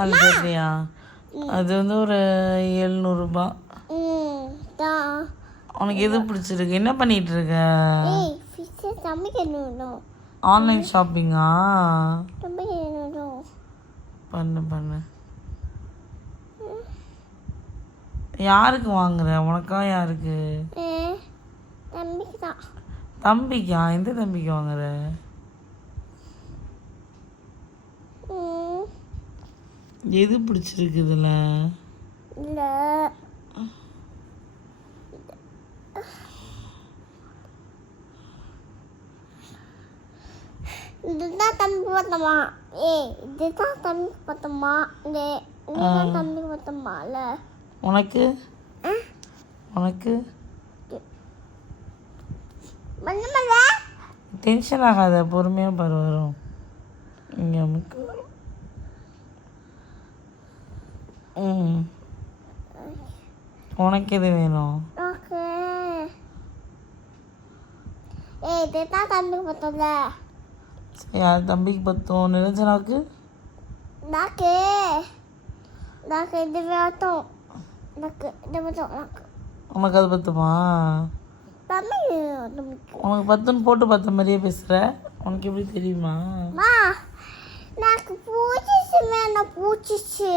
அது தெரியலையா? அது வந்து ஒரு 700 ரூபாய். உனக்கு எது பிடிச்சிருக்கு? என்ன பண்ணிட்டு இருக்க? ஆன்லைன் ஷாப்பிங்கா? பண்ணு பண்ணு. யாருக்கு வாங்குற? உனக்கா யாருக்கு? தம்பிக்கா? எந்த தம்பிக்கு வாங்குற? எது பிடிச்சிருக்கு இதில்? இதுதான் தம்பி பார்த்தமா. இதுதான் தம்பி பார்த்தமா. இதுதான் தம்பி பார்த்தமால. உனக்கு உனக்கு டென்ஷன் ஆகாத, பொறுமையாக பாரு வரும். இங்கே அமுக்கு. உனக்கு எது வேணும்? இதுதான் தம்பி பார்த்தல. யார் தம்பிக்கு பத்தும்? நிரஞ்சனாவுக்கு? இது வேட்டும். உனக்கு அது பத்துமா? உனக்கு பத்துன்னு போட்டு பார்த்த மாதிரியே பேசுகிற. உனக்கு எப்படி தெரியுமா? பூச்சிச்சு.